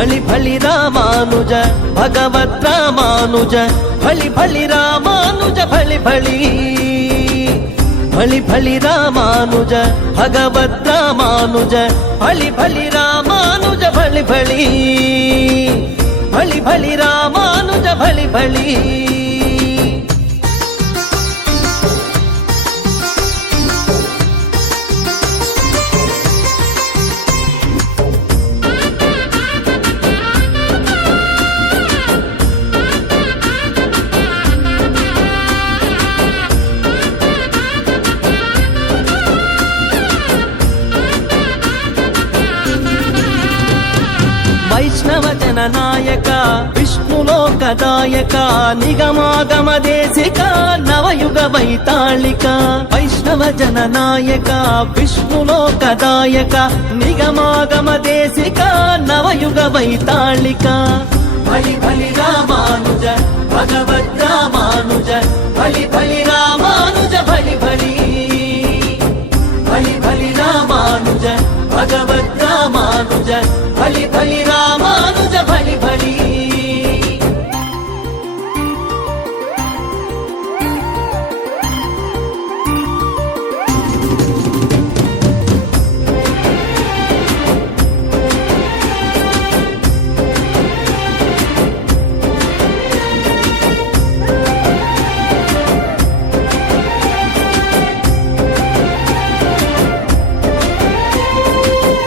ఫళి ఫళి రామానుజ భగవద్ రామానుజ ఫళి ఫళి రామానుజ ఫళి ఫళి ఫళి ఫళి రామానుజ భగవద్ రామానుజ ఫళి ఫళి రామానుజ ఫళి ఫళి ఫళి ఫళి రామానుజ ఫళి ఫళి వైష్ణవ జననాయక విష్ణులోకదాయక నిగమాగమ దేశిక నవయుగ వైతాళిక వైష్ణవ జననాయక విష్ణులోకదాయక నిగమాగమ దేశిక నవయుగ వైతాళిక ఫళి ఫళి రామానుజ భగవద్ రామానుజ ఫళి ఫళి రామానుజ ఫళి ఫళి ఫళి ఫళి రామానుజ భగవద్ రామానుజ ఫళి ఫళి రామానుజ ఫళి ఫళి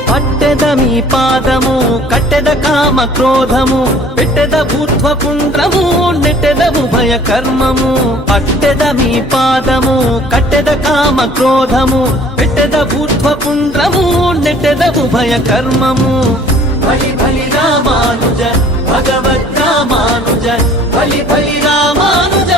పట్టెద మీ పాదము కట్టెద కామ క్రోధము పెట్టెద భూత్వ పుండ్రము నెట్టెద ఉభయ కర్మము పట్టెద మీ పాదము కట్టెద కామ క్రోధము పెట్టెద భూత్వ పుండ్రము నెట్టెద ఉభయ కర్మము ఫళి ఫళి రామానుజ భగవద్ రామానుజ ఫళి ఫళి రామానుజ